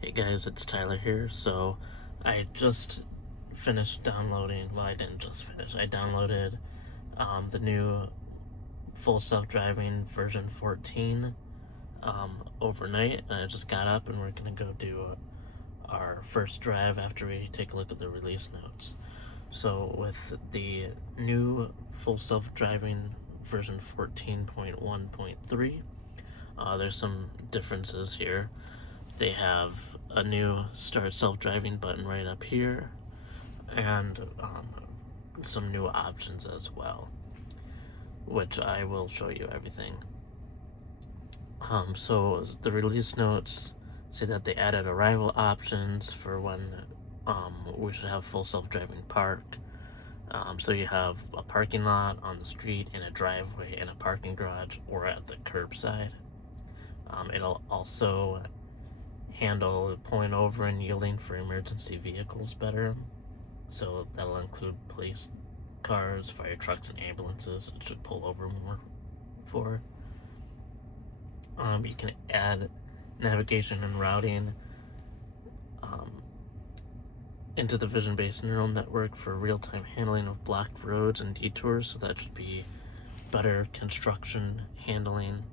Hey guys, it's Tyler here. So I just finished downloading, well, I didn't just finish, I downloaded the new full self-driving version 14 overnight, and I just got up and we're gonna go do our first drive after we take a look at the release notes. So with the new full self-driving version 14.1.3, there's some differences here. They have a new start self-driving button right up here, and some new options as well, which I will show you everything. So the release notes say that they added arrival options for when we should have full self-driving park. So you have a parking lot, on the street, in a driveway, in a parking garage, or at the curbside. It'll also handle pulling over and yielding for emergency vehicles better. So that'll include police cars, fire trucks, and ambulances. It should pull over more for. You can add navigation and routing into the vision-based neural network for real-time handling of blocked roads and detours. So that should be better construction handling.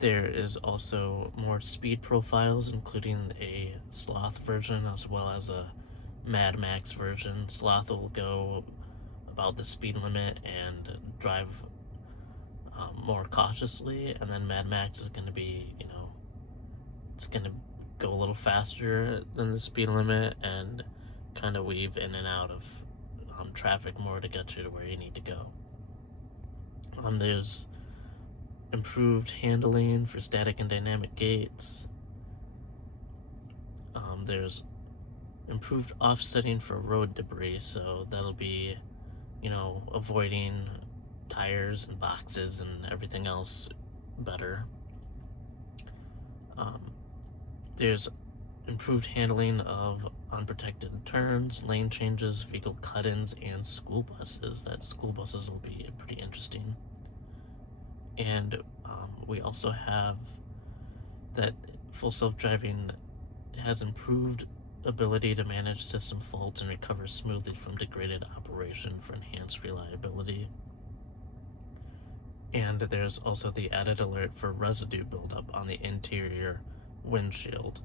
There is also more speed profiles, including a sloth version as well as a Mad Max version. Sloth will go about the speed limit and drive more cautiously, and then Mad Max is going to be, it's going to go a little faster than the speed limit and kind of weave in and out of traffic more to get you to where you need to go. There's improved handling for static and dynamic gates. There's improved offsetting for road debris, so that'll be, avoiding tires and boxes and everything else better. There's improved handling of unprotected turns, lane changes, vehicle cut-ins, and school buses. That school buses will be pretty interesting. And we also have that full self-driving has improved ability to manage system faults and recover smoothly from degraded operation for enhanced reliability. And there's also the added alert for residue buildup on the interior windshield.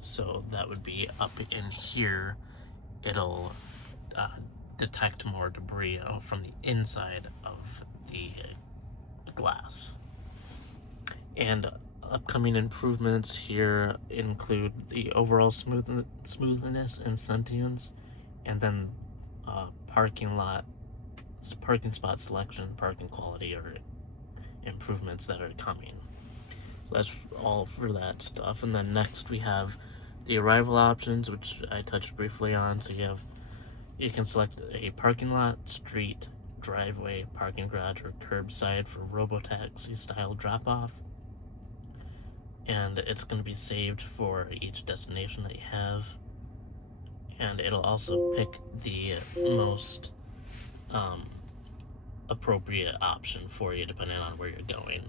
So that would be up in here. It'll detect more debris from the inside of the glass. And upcoming improvements here include the overall smoothness and sentience, and then parking spot selection, parking quality, or improvements that are coming. So that's all for that stuff. And then next we have the arrival options, which I touched briefly on. So you can select a parking lot, street, driveway, parking garage, or curbside for robotaxi style drop-off. And it's going to be saved for each destination that you have. And it'll also pick the most appropriate option for you depending on where you're going.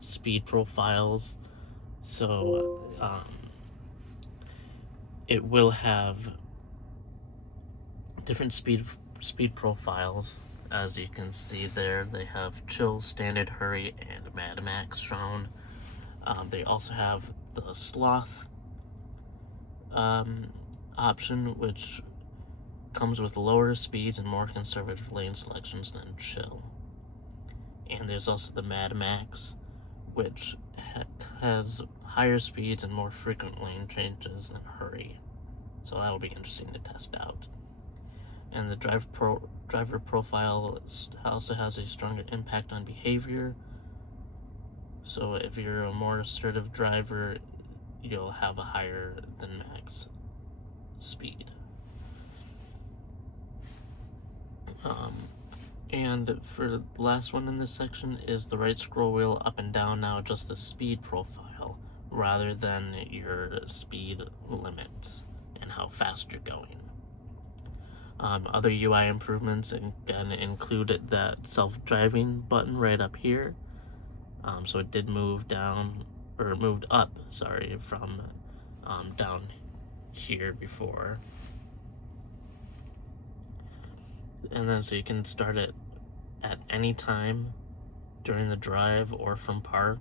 Speed profiles. So it will have different speed profiles. As you can see there, they have chill, standard, hurry, and Mad Max shown. They also have the sloth option, which comes with lower speeds and more conservative lane selections than chill. And there's also the Mad Max, which has higher speeds and more frequent lane changes than hurry. So that'll be interesting to test out. And the driver profile also has a stronger impact on behavior. So if you're a more assertive driver, you'll have a higher than max speed. And for the last one in this section is the right scroll wheel up and down now adjusts the speed profile rather than your speed limit and how fast you're going. Other UI improvements again include that self-driving button right up here. So it did move down or moved up, sorry, from down here before. And then so you can start it at any time during the drive or from park.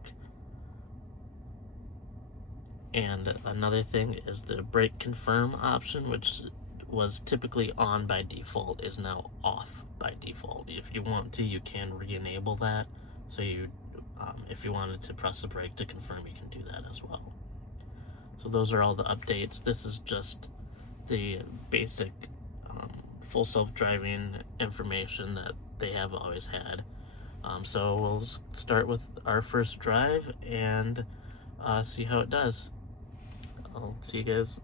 And another thing is the brake confirm option, which was typically on by default, is now off by default. If you want to, you can re-enable that. So you, if you wanted to press the brake to confirm, you can do that as well. So those are all the updates. This is just the basic full self-driving information that they have always had. So we'll start with our first drive and see how it does. I'll see you guys